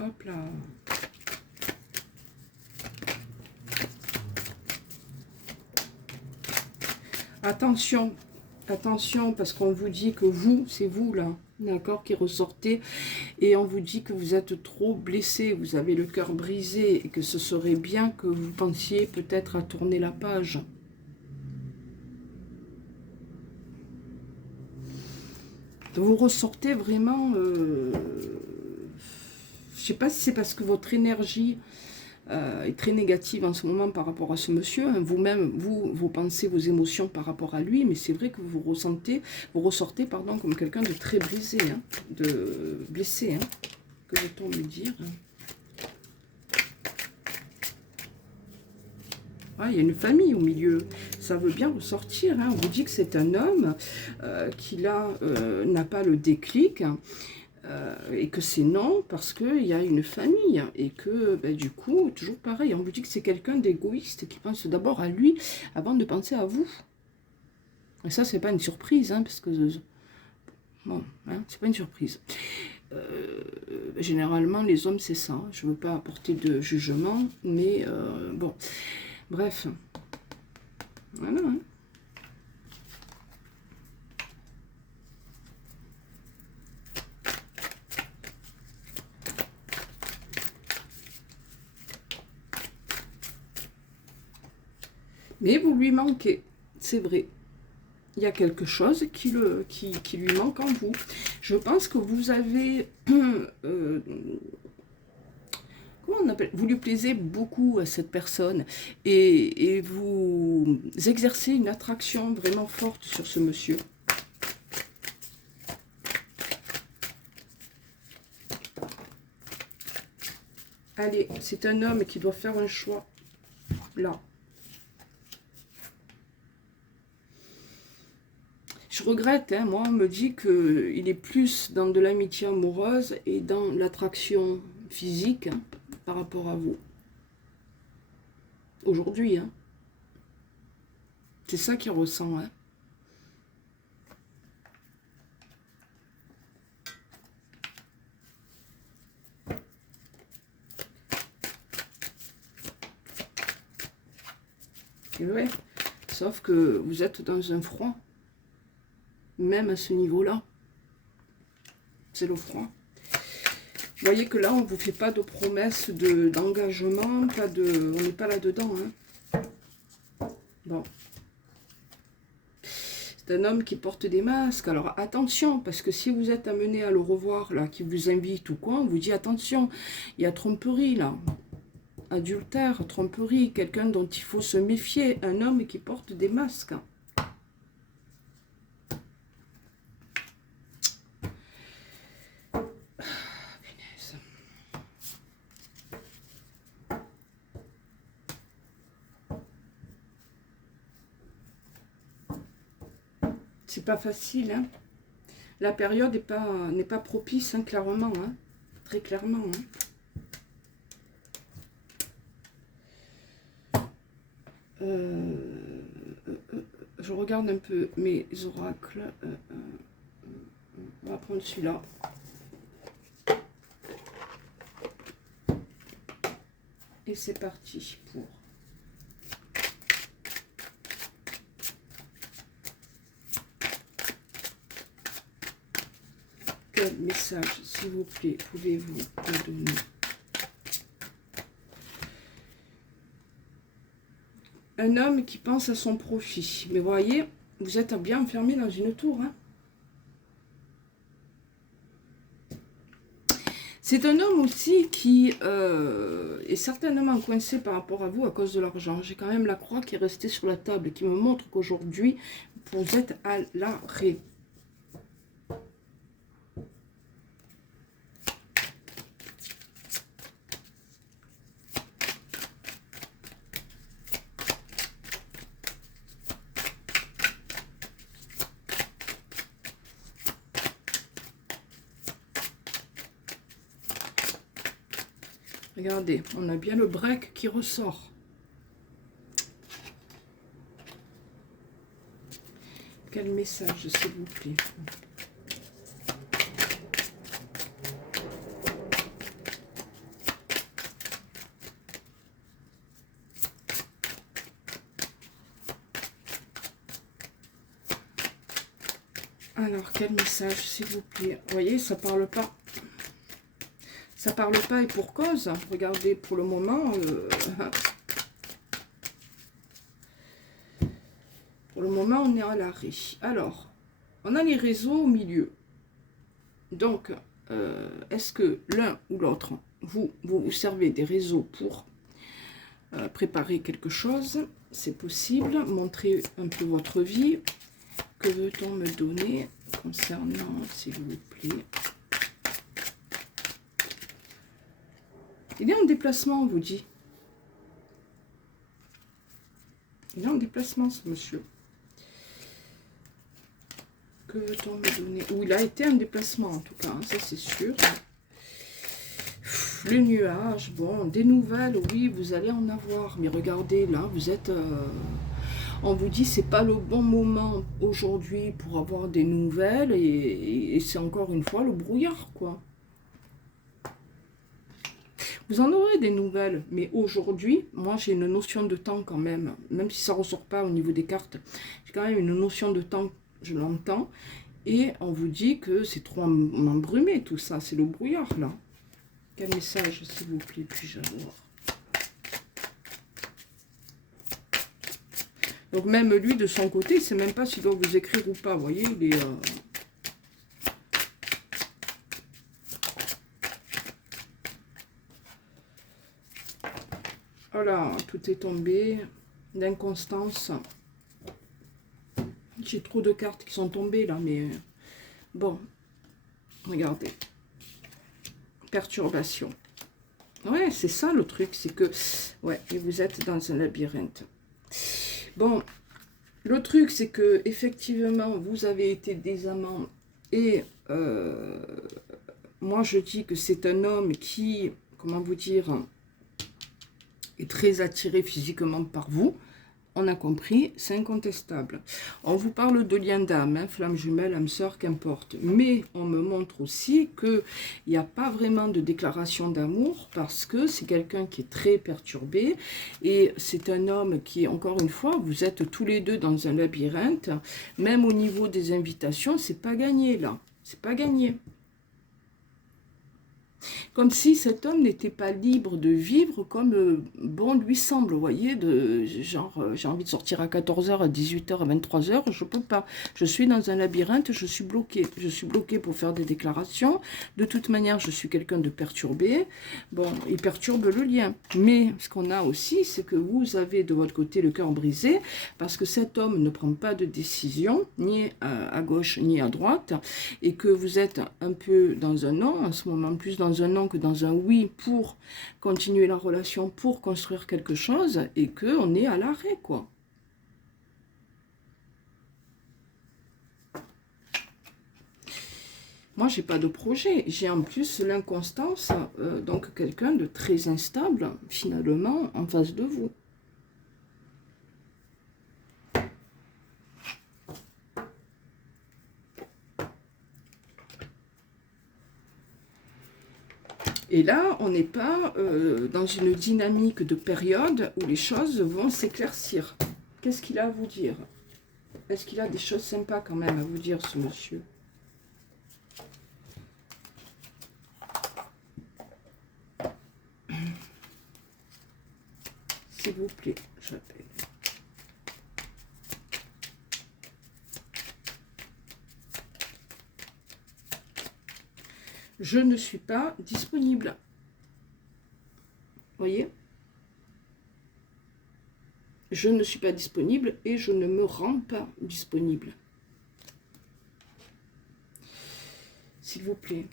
Hop là. Attention, attention, parce qu'on vous dit que vous, c'est vous là, d'accord, qui ressortez, et on vous dit que vous êtes trop blessé, vous avez le cœur brisé, et que ce serait bien que vous pensiez peut-être à tourner la page. Vous ressortez vraiment, je sais pas si c'est parce que votre énergie est très négative en ce moment par rapport à ce monsieur. Hein. Vous-même, vous pensez vos émotions par rapport à lui, mais c'est vrai que vous ressortez pardon, comme quelqu'un de très brisé, hein, de blessé. Hein. Que veut-on me dire? Ah, il y a une famille au milieu. Ça veut bien ressortir. Hein. On vous dit que c'est un homme qui là n'a pas le déclic. Et que c'est non parce qu'il y a une famille et que ben, du coup, toujours pareil, on vous dit que c'est quelqu'un d'égoïste qui pense d'abord à lui avant de penser à vous. Et ça, c'est pas une surprise, hein, parce que bon, hein, c'est pas une surprise. Généralement, les hommes, c'est ça. Je veux pas apporter de jugement, mais bon, bref. Voilà. Hein. Mais vous lui manquez, c'est vrai. Il y a quelque chose qui lui manque en vous. Je pense que vous avez... comment on appelle? Vous lui plaisez beaucoup à cette personne. Et vous exercez une attraction vraiment forte sur ce monsieur. Allez, c'est un homme qui doit faire un choix. Là. Je regrette, hein, moi, on me dit qu'il est plus dans de l'amitié amoureuse et dans l'attraction physique hein, par rapport à vous. Aujourd'hui, hein. C'est ça qu'il ressent. Hein. Et ouais, sauf que vous êtes dans un froid. Même à ce niveau-là. C'est le froid. Vous voyez que là, on ne vous fait pas de promesses d'engagement, on n'est pas là-dedans. Hein. Bon. C'est un homme qui porte des masques. Alors attention, parce que si vous êtes amené à le revoir, là, qui vous invite ou quoi, on vous dit attention, il y a tromperie là. Adultère, tromperie, quelqu'un dont il faut se méfier, un homme qui porte des masques. C'est pas facile, hein. La période n'est pas propice, hein, clairement, hein. Très clairement, hein. Je regarde un peu mes oracles. On va prendre celui-là. Et c'est parti pour... Quel message, s'il vous plaît, pouvez-vous me donner? Un homme qui pense à son profit. Mais voyez, vous êtes bien enfermé dans une tour. Hein. C'est un homme aussi qui est certainement coincé par rapport à vous à cause de l'argent. J'ai quand même la croix qui est restée sur la table, qui me montre qu'aujourd'hui, vous êtes à l'arrêt. Regardez, on a bien le break qui ressort. Quel message, s'il vous plaît? Alors, quel message, s'il vous plaît? Vous voyez, ça parle pas. Ça parle pas et pour cause. Regardez, pour le moment... pour le moment, on est à l'arrêt. Alors, on a les réseaux au milieu. Donc, est-ce que l'un ou l'autre, vous servez des réseaux pour préparer quelque chose? C'est possible. Montrez un peu votre vie. Que veut-on me donner concernant, s'il vous plaît? Il est en déplacement, on vous dit. Il est en déplacement, ce monsieur. Que veut-on me donner? Ou il a été en déplacement, en tout cas, hein, ça c'est sûr. Le nuage, bon, des nouvelles, oui, vous allez en avoir. Mais regardez, là, vous êtes... on vous dit, c'est pas le bon moment aujourd'hui pour avoir des nouvelles. Et c'est encore une fois le brouillard, quoi. Vous en aurez des nouvelles, mais aujourd'hui, moi j'ai une notion de temps quand même si ça ne ressort pas au niveau des cartes, j'ai quand même une notion de temps, je l'entends, et on vous dit que c'est trop embrumé tout ça, c'est le brouillard là. Quel message, s'il vous plaît, puis-je avoir? Donc même lui, de son côté, il ne sait même pas s'il doit vous écrire ou pas, vous voyez, il est... Voilà, tout est tombé. L'inconstance. J'ai trop de cartes qui sont tombées là, mais bon. Regardez. Perturbation. Ouais, c'est ça le truc, c'est que... Ouais, et vous êtes dans un labyrinthe. Bon, le truc, c'est que effectivement, vous avez été des amants et moi, je dis que c'est un homme qui, comment vous dire... est très attiré physiquement par vous, on a compris, c'est incontestable. On vous parle de lien d'âme, hein, flamme jumelle, âme sœur, qu'importe. Mais on me montre aussi qu'il n'y a pas vraiment de déclaration d'amour parce que c'est quelqu'un qui est très perturbé et c'est un homme qui, encore une fois, vous êtes tous les deux dans un labyrinthe. Même au niveau des invitations, c'est pas gagné là, c'est pas gagné. Comme si cet homme n'était pas libre de vivre comme bon lui semble, vous voyez, de genre j'ai envie de sortir à 14 h, à 18 h, à 23 h, je peux pas. Je suis dans un labyrinthe, je suis bloquée. Je suis bloquée pour faire des déclarations. De toute manière, je suis quelqu'un de perturbé. Bon, il perturbe le lien. Mais ce qu'on a aussi, c'est que vous avez de votre côté le cœur brisé parce que cet homme ne prend pas de décision, ni à gauche, ni à droite, et que vous êtes un peu dans un non, en ce moment plus dans un non que dans un oui pour continuer la relation, pour construire quelque chose, et qu'on est à l'arrêt, quoi. Moi, j'ai pas de projet. J'ai en plus l'inconstance, donc quelqu'un de très instable, finalement, en face de vous. Et là, on n'est pas dans une dynamique de période où les choses vont s'éclaircir. Qu'est-ce qu'il a à vous dire? Est-ce qu'il a des choses sympas quand même à vous dire, ce monsieur? S'il vous plaît, j'appelle. Je ne suis pas disponible. Voyez? Je ne suis pas disponible et je ne me rends pas disponible. S'il vous plaît.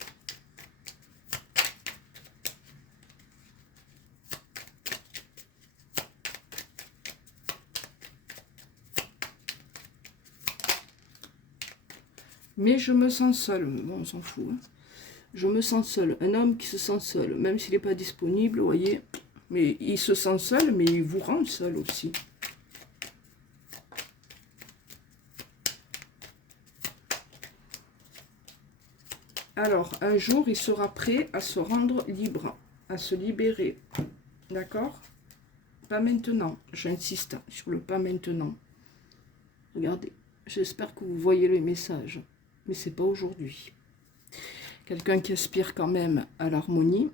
Mais je me sens seule. Bon, on s'en fout. Hein. Je me sens seul. Un homme qui se sent seul, même s'il n'est pas disponible, vous voyez. Mais il se sent seul, mais il vous rend seul aussi. Alors, un jour, il sera prêt à se rendre libre, à se libérer. D'accord? Pas maintenant. J'insiste sur le pas maintenant. Regardez. J'espère que vous voyez le message. Mais c'est pas aujourd'hui. Quelqu'un qui aspire quand même à l'harmonie.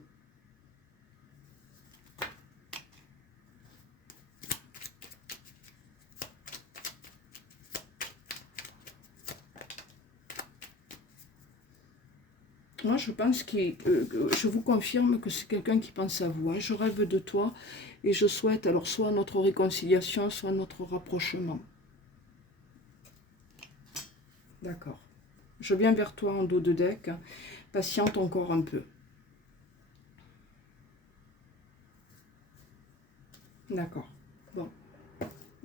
Moi, je pense que je vous confirme que c'est quelqu'un qui pense à vous. Hein. Je rêve de toi et je souhaite alors soit notre réconciliation, soit notre rapprochement. D'accord. Je viens vers toi en dos de deck. Patiente encore un peu. D'accord. Bon.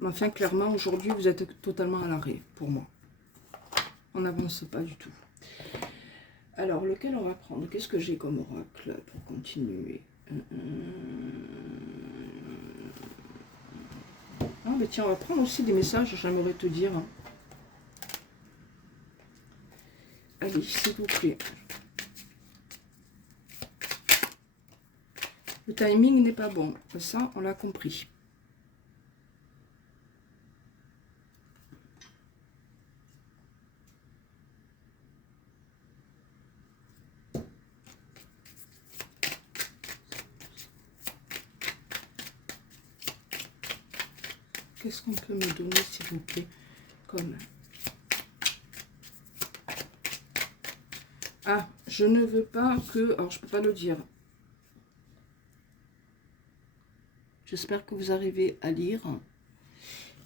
Mais enfin, clairement, aujourd'hui, vous êtes totalement à l'arrêt pour moi. On n'avance pas du tout. Alors, lequel on va prendre? Qu'est-ce que j'ai comme oracle pour continuer? Ah, mais tiens, on va prendre aussi des messages, j'aimerais te dire. Allez, s'il vous plaît. Le timing n'est pas bon. Ça, on l'a compris. Qu'est-ce qu'on peut me donner, s'il vous plaît, comme... Ah, je ne veux pas que... Alors, je ne peux pas le dire. J'espère que vous arrivez à lire.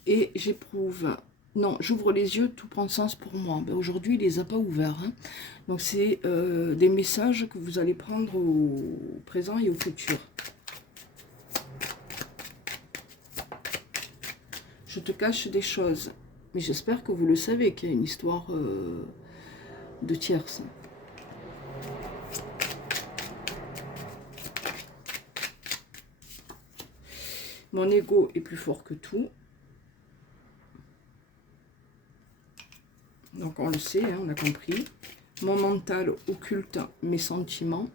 Et j'éprouve... Non, j'ouvre les yeux, tout prend sens pour moi. Ben, aujourd'hui, il ne les a pas ouverts. Hein. Donc, c'est des messages que vous allez prendre au présent et au futur. Je te cache des choses. Mais j'espère que vous le savez, qu'il y a une histoire de tierce. Mon ego est plus fort que tout. Donc on le sait, hein, on a compris. Mon mental occulte mes sentiments.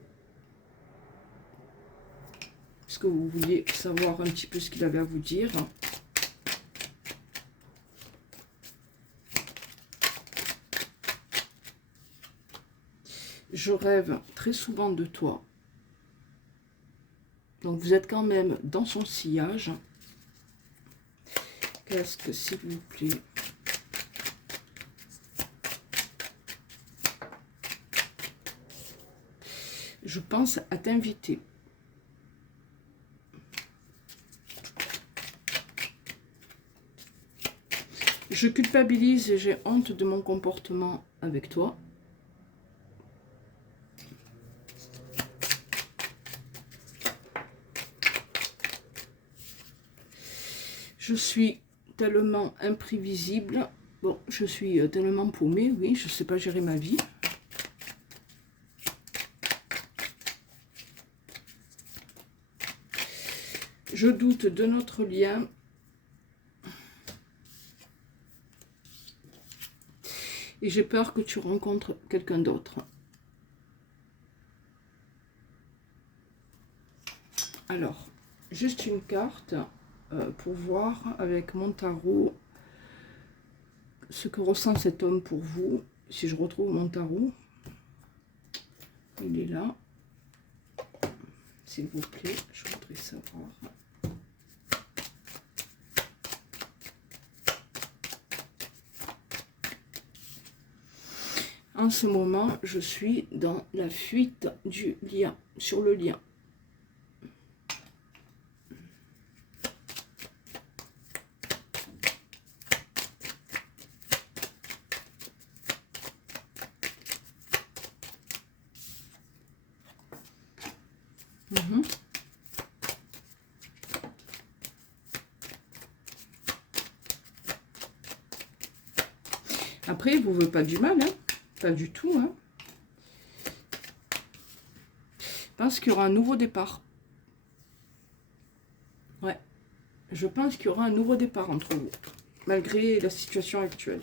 Est-ce que vous vouliez savoir un petit peu ce qu'il avait à vous dire? Je rêve très souvent de toi. Donc vous êtes quand même dans son sillage. Qu'est-ce que, s'il vous plaît? Je pense à t'inviter. Je culpabilise et j'ai honte de mon comportement avec toi. Je suis tellement imprévisible. Bon, je suis tellement paumée, oui, je ne sais pas gérer ma vie. Je doute de notre lien. Et j'ai peur que tu rencontres quelqu'un d'autre. Alors, juste une carte pour voir avec mon tarot ce que ressent cet homme pour vous. Si je retrouve mon tarot, il est là. S'il vous plaît, je voudrais savoir. En ce moment, je suis dans la fuite du lien, sur le lien. Après, il ne vous veut pas du mal, hein, pas du tout. Hein. pense qu'il y aura un nouveau départ. Ouais. Je pense qu'il y aura un nouveau départ entre vous, malgré la situation actuelle.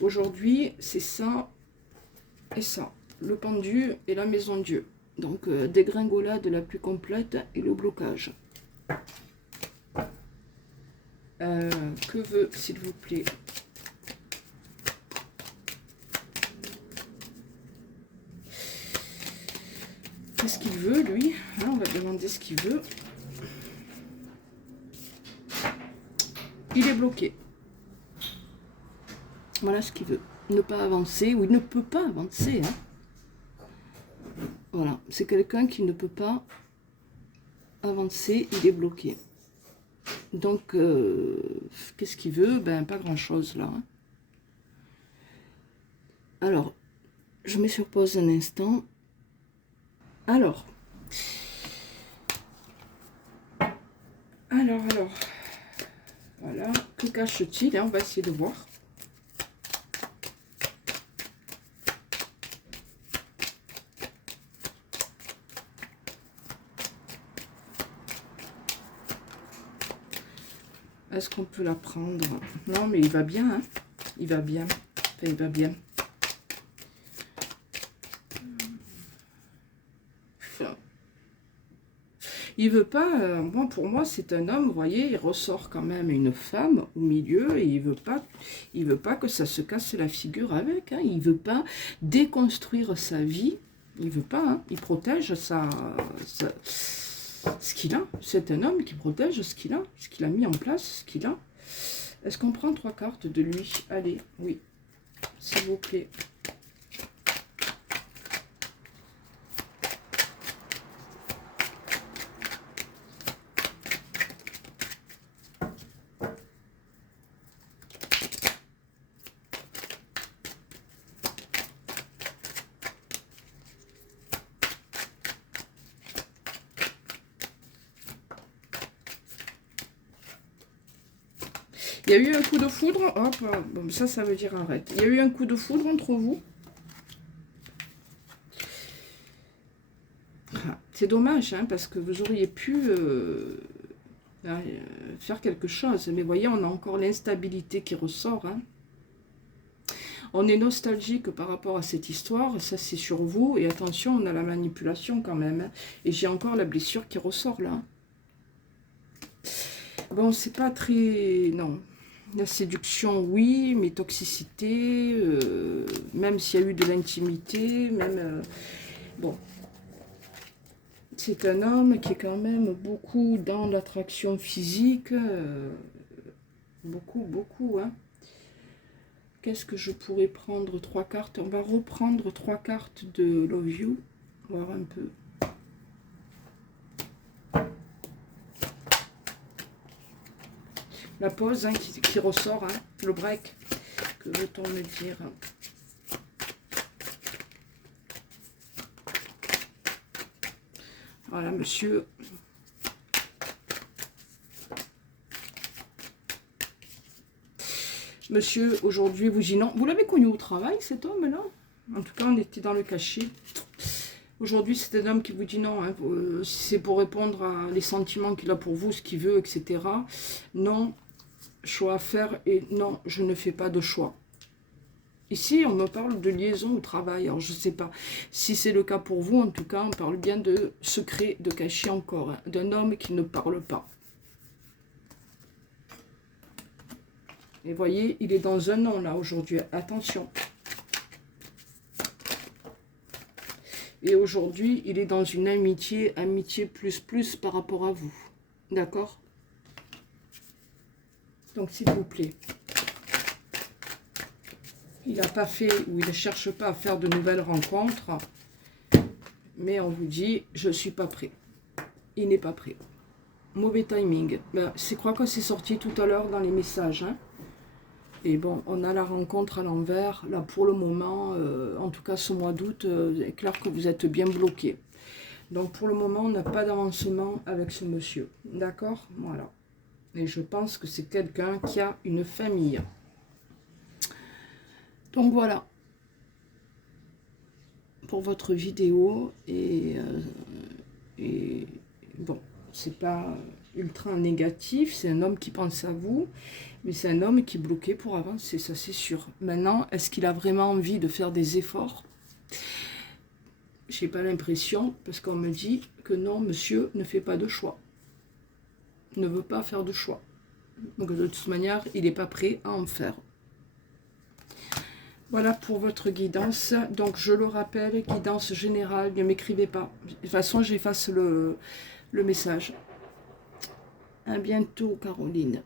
Aujourd'hui, c'est ça et ça. Le pendu et la maison Dieu. Donc, dégringolade la plus complète et le blocage. Que veut, s'il vous plaît, qu'est-ce qu'il veut, lui, hein, on va demander ce qu'il veut. Il est bloqué. Voilà ce qu'il veut. Ne pas avancer, ou il ne peut pas avancer. Hein. Voilà, c'est quelqu'un qui ne peut pas avancer, il est bloqué. Donc, qu'est-ce qu'il veut? Ben, pas grand-chose, là. Hein. Alors, je mets sur pause un instant. Alors, voilà, que cache-t-il? On va essayer de voir. Est-ce qu'on peut la prendre? Non, mais il va bien, hein. Il va bien. Enfin, il va bien. Il veut pas, bon, pour moi c'est un homme, vous voyez, il ressort quand même une femme au milieu et il veut pas que ça se casse la figure avec, hein, il veut pas déconstruire sa vie, il veut pas, hein, il protège ce qu'il a, c'est un homme qui protège ce qu'il a mis en place, ce qu'il a. Est-ce qu'on prend 3 cartes de lui? Allez, oui, s'il vous plaît. Il y a eu un coup de foudre, hop, bon, ça veut dire arrête. Il y a eu un coup de foudre entre vous. C'est dommage, hein, parce que vous auriez pu faire quelque chose. Mais voyez, on a encore l'instabilité qui ressort. Hein. On est nostalgique par rapport à cette histoire, ça c'est sur vous. Et attention, on a la manipulation quand même. Hein. Et j'ai encore la blessure qui ressort là. Bon, c'est pas très... Non. La séduction, oui, mais toxicité, même s'il y a eu de l'intimité, même... bon. C'est un homme qui est quand même beaucoup dans l'attraction physique. Beaucoup, hein. Qu'est-ce que je pourrais prendre? 3 cartes. On va reprendre 3 cartes de Love You. Voir un peu. La pause hein, qui ressort, hein, le break, que veut-on me dire? Voilà, monsieur. Monsieur, aujourd'hui, vous dit non. Vous l'avez connu au travail, cet homme-là? En tout cas, on était dans le cachet. Aujourd'hui, c'est un homme qui vous dit non. Hein, c'est pour répondre à les sentiments qu'il a pour vous, ce qu'il veut, etc. Non. Choix à faire et non, je ne fais pas de choix. Ici, on me parle de liaison au travail. Alors, je ne sais pas si c'est le cas pour vous. En tout cas, on parle bien de secret, de cachet encore. Hein, d'un homme qui ne parle pas. Et voyez, il est dans un non, là, aujourd'hui. Attention. Et aujourd'hui, il est dans une amitié, plus par rapport à vous. D'accord ? Donc, s'il vous plaît, il n'a pas fait ou il ne cherche pas à faire de nouvelles rencontres, mais on vous dit, je ne suis pas prêt. Il n'est pas prêt. Mauvais timing. Ben, c'est quoi que c'est sorti tout à l'heure dans les messages. Hein. Et bon, on a la rencontre à l'envers. Là, pour le moment, en tout cas ce mois d'août, c'est clair que vous êtes bien bloqué. Donc, pour le moment, on n'a pas d'avancement avec ce monsieur. D'accord ? Voilà. Et je pense que c'est quelqu'un qui a une famille. Donc voilà. pour votre vidéo. Et bon, c'est pas ultra négatif, c'est un homme qui pense à vous, mais c'est un homme qui est bloqué pour avancer, ça c'est sûr. Maintenant, est-ce qu'il a vraiment envie de faire des efforts? J'ai pas l'impression, parce qu'on me dit que non, monsieur ne fait pas de choix, ne veut pas faire de choix. Donc de toute manière, il n'est pas prêt à en faire. Voilà pour votre guidance. Donc je le rappelle, guidance générale, ne m'écrivez pas. De toute façon, j'efface le message. À bientôt, Caroline.